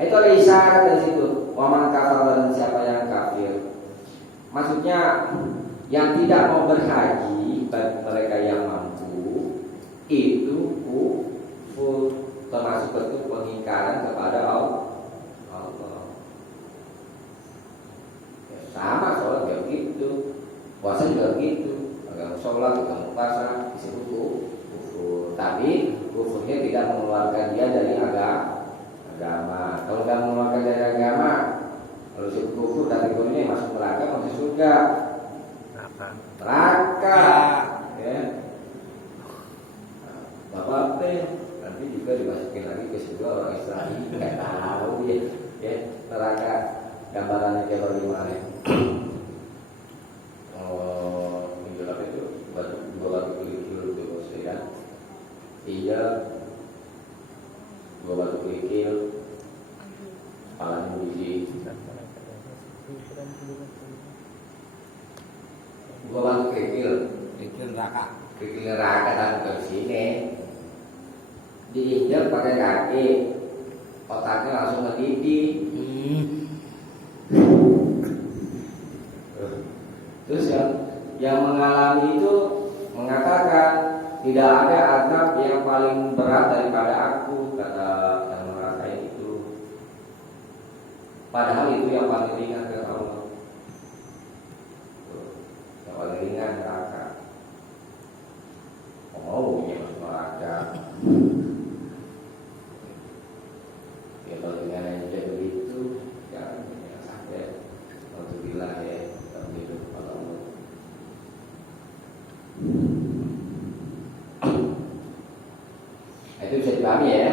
Itu ada isyarat dari situ. Waman kafir, dan siapa yang kafir. Maksudnya yang tidak mau berhaji bagi mereka yang mampu itu kufur, termasuk bentuk pengingkaran kepada Allah. Sama sholat juga gitu, puasa juga gitu. Agak sholat, agak puasa disebut kufur. Tapi kufurnya tidak mengeluarkan dia dari agama. Kalau tidak mengeluarkan dari agama, kalau disebut kufur dan kufurnya masuk neraka, masuk surga. Neraka. Ya. Bapak nanti juga dimasukin lagi ke surga orang Israel. Nggak tahu ya. Neraka gambarannya kayak bagaimana? Minggu lalu itu dua batu kerikil itu ya. Iya. Dua batu kerikil. Kepalanya biji. Dua batu kerikil neraka dan ke sini diinjak pakai kaki, otaknya langsung mendidih. Terus yang mengalami itu mengatakan tidak ada azab yang paling berat daripada aku, kata yang merasakan itu. Padahal itu yang paling ringan ke Allah. Yang paling ringan neraka. Oh, ini masuk neraka. Ya kalau dengan yang sudah begitu, jangan sampai alhamdulillah ya, hidup pada Allah. Itu bisa dipahami ya.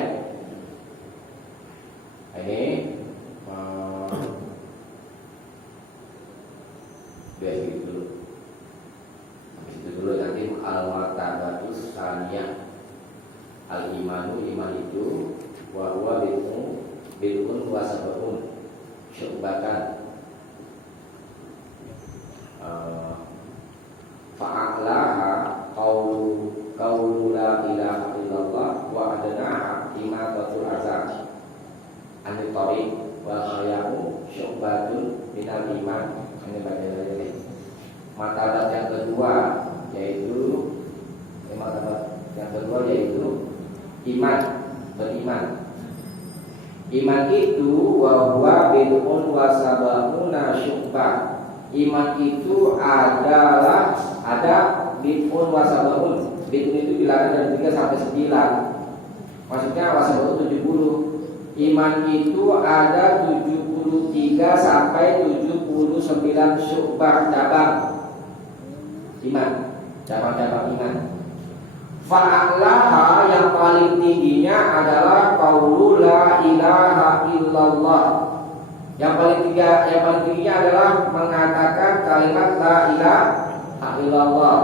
Ini Udah gitu dulu. Habis itu dulu nanti al-martabatus tsaniyah. Al-imanu iman itu wa huwa bid'un wa sab'un syu'batan. Fa'alaha qawlu la ilaha illallah wa adnaha imatatul azab anil tariq wa khayyamu syu'batun minal iman. Ini bagian dari martabat yang kedua yaitu iman, beriman. Iman itu wa huwa bid'un wa sab'una syu'bah. Iman itu ada bid'un wa sab'un. Bid'un itu bilangan dari 3 sampai 9. Maksudnya wa sab'un 70. Iman itu ada 73 sampai 79 syu'bah cabang iman, cabang-cabang iman. Fa'alaha yang paling tingginya adalah qaulu la ilaha illallah. Yang paling tingginya adalah mengatakan kalimat la ilaha illallah.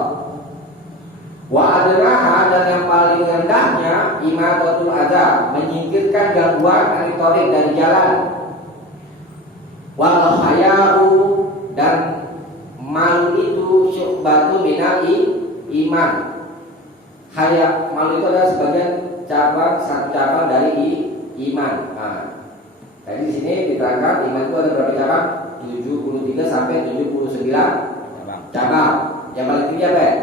Wa adnaha dan yang paling rendahnya imatatul adza, menyingkirkan gangguan dari tariq, dari jalan. Wal haya'u dan malu itu syu'batu minal iman. Haya, malu itu adalah sebagian satu cabang dari iman. Nah, jadi di sini diterangkan iman itu ada berapa cabang? 73 sampai 79 cabang. Yang paling tinggi apa ya?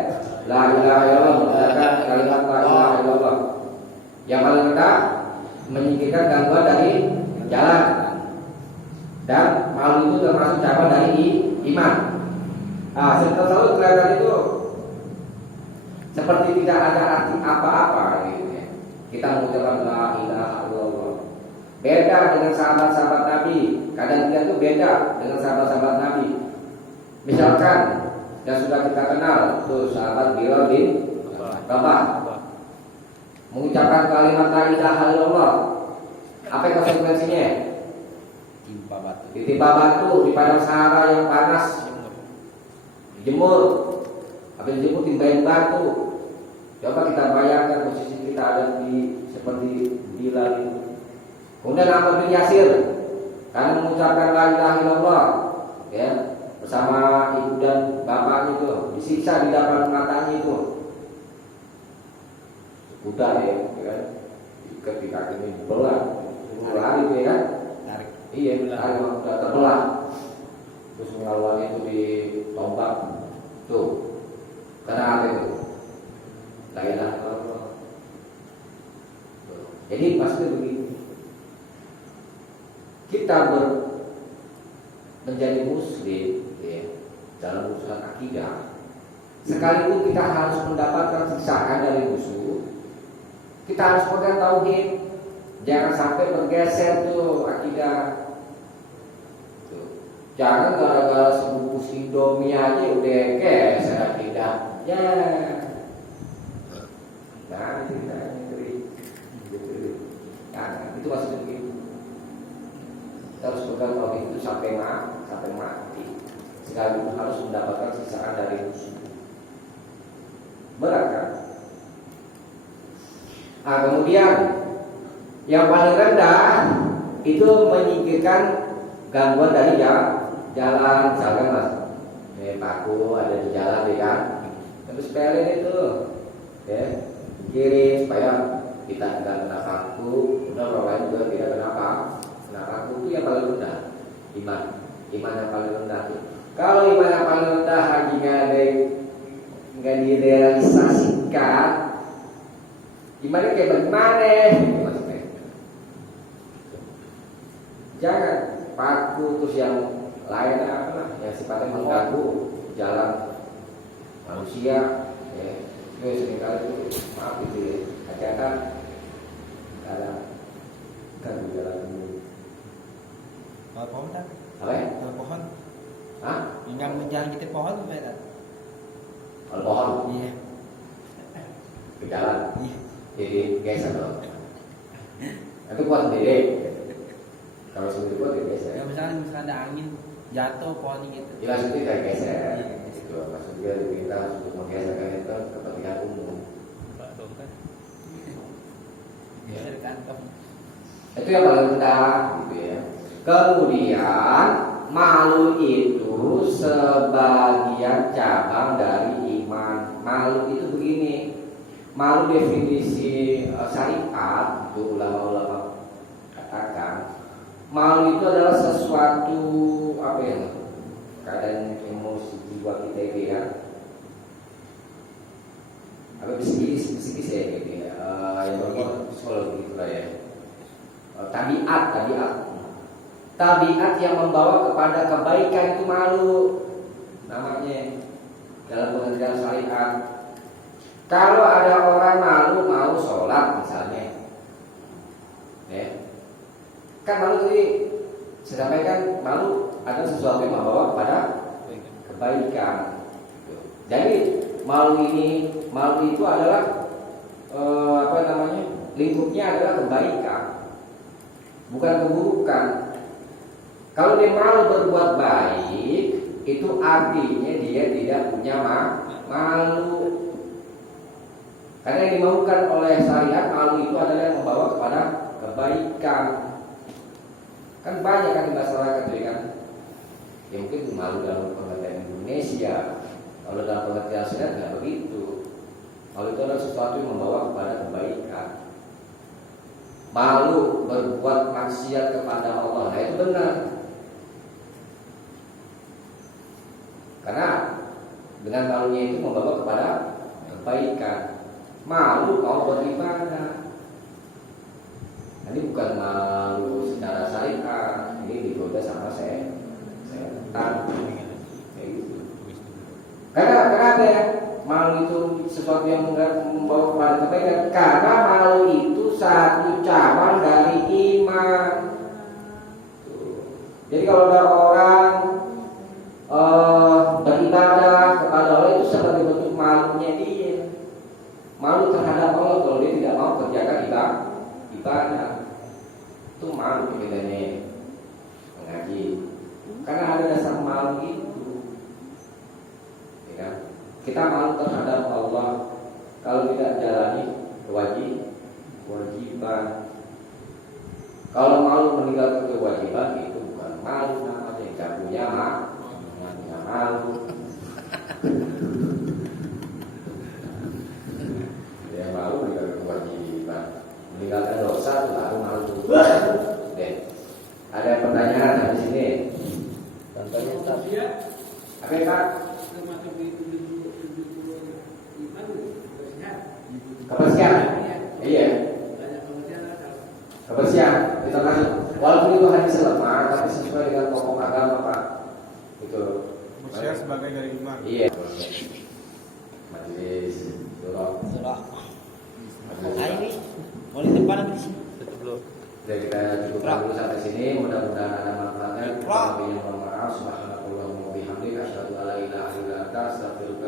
La ilaha illallah, mengucapkan kalimat la ilaha illallah. Yang paling rendah menyingkirkan gangguan dari jalan. Dan malu itu termasuk cabang dari iman. Nah, selalu kelihatan itu seperti tidak ada arti apa-apa gitu ya. Kita mengucapkan la ilaha illallah. Beda dengan sahabat-sahabat Nabi. Kadang kita itu beda dengan sahabat-sahabat Nabi. Misalkan yang sudah kita kenal tuh sahabat Bilal bin Rabah mengucapkan kalimat la ilaha illallah. Apa konsekuensinya? Ditimpa batu di padang Sahara yang panas, dijemur. Habis dijemur timbain batu. Coba kita bayangkan posisi kita ada di seperti Bilal itu. Kemudian Ammar bin Yasir karena mengucapkan la ilaha illallah, ya, bersama ibu dan bapaknya itu disiksa di depan matanya itu. Udah ya, kan? Ketika ini belah, lari itu ya kan? Iya, udah terbelah. Terus melawannya itu ditombak. Tuh. Karena apa itu? La ilaha illallah. Jadi pasti begitu. Kita menjadi muslim ya, dalam urusan akidah, sekalipun kita harus mendapatkan siksaan dari musuh, kita harus pegang tauhid. Jangan sampai bergeser tuh akidah. Tuh. Jangan gara-gara sebungkus Indomie aja udah geser akidah. Ya. Nah, kita ngeri. Nah, itu maksudnya begitu. Kita harus pegang tauhid itu sampai mati. Sekalipun harus mendapatkan siksaan dari musuh. Berat kan? Nah, kemudian yang paling rendah itu menyingkirkan gangguan dari jalan, misalkan mas, paku ada di jalan, ya kan? Terus sepele itu, ya, kiri supaya kita tidak kena paku, kemudian orang lain juga tidak kena paku itu yang paling rendah, iman yang paling rendah itu. Kalau iman yang paling rendah lagi nggak direalisasikan, gimana kayak bagaimana? Jangan paku terus yang lain apa yang sifatnya mengganggu jalan manusia. Seringkali itu maaf itu ya, hati-hati ada ganggu jalan dulu. Kalau pohon kan? Apa ya? Kalau pohon? Hah? Yang jangan gitu pohon apa ya? Kalau pohon? Iya. Ke jalan? Iya. Jadi geser dong. Itu kuat sendiri. Kalau sendiri kuat ya geser. Ya misalnya ada angin, jatuh pohon gitu. Ya maksudnya kayak geser. Itu maksudnya kita untuk menggeserkan itu kepentingan umum. Pak dompet. Bisa di kantong. Itu yang paling rendah gitu ya. Kemudian malu itu sebagian cabang dari iman. Malu itu begini. Malu definisi syariat itu ulama-ulama katakan. Malu itu adalah sesuatu apa ya? Keadaan emosi jiwa kita itu ya. Apa psikis ya gitu ya. Yang begitu psikologi gitu lah ya. Tabiat yang membawa kepada kebaikan itu malu namanya dalam pengertian syariat. Kalau ada orang malu mau sholat misalnya, ya, kan malu tadi saya sampaikan malu ada sesuatu yang membawa kepada kebaikan. Jadi malu itu adalah lingkupnya adalah kebaikan, bukan keburukan. Kalau dia malu berbuat baik, itu artinya dia tidak punya malu. Karena yang dimaukan oleh syariat malu itu adalah yang membawa kepada kebaikan. Kan banyak kan di masyarakat itu kan. Ya mungkin malu dalam pengertian Indonesia. Kalau dalam pengertian syariat tidak begitu. Malu itu adalah sesuatu yang membawa kepada kebaikan. Malu berbuat maksiat kepada Allah, nah itu benar. Karena dengan malunya itu membawa kepada kebaikan. Malu mau beribadah. Ini bukan malu secara syariat, ini digoda sama setan. Karena apa ya? Malu itu sesuatu yang membawa kepada kebaikan. Karena malu itu satu cabang dari iman. Jadi kalau ada orang beribadah kepada Allah itu sebagai bentuk malunya dia. Malu terhadap Allah kalau dia tidak mau kerjakan ibadah. Itu malu bedanya mengaji. Karena ada dasar malu itu. Ya kan? Kita malu terhadap Allah kalau tidak jalani kewajiban. Kalau malu meninggalkan kewajiban itu bukan malu namanya, tidak punya malu. Yang malu meninggalkan kewajiban, meninggalkan dosa itu baru malu. Deh, ada pertanyaan di sini. Contohnya apa Pak? Kebersihan. Iya. Kebersihan. Itu kan walaupun itu hadis lemah tapi sesuai dengan pokok agama Pak. Itu. Kebersihan sebagai dari iman. Iya. Majelis surah. Nah ini boleh depan di sini. Tutup dulu. Jadi kita cukupkan dulu sampai sini. Mudah-mudahan ada manfaatnya. Mohon maaf. Subhanallah wa bihamdika asyhadu an la ilaha illa anta astaghfiruka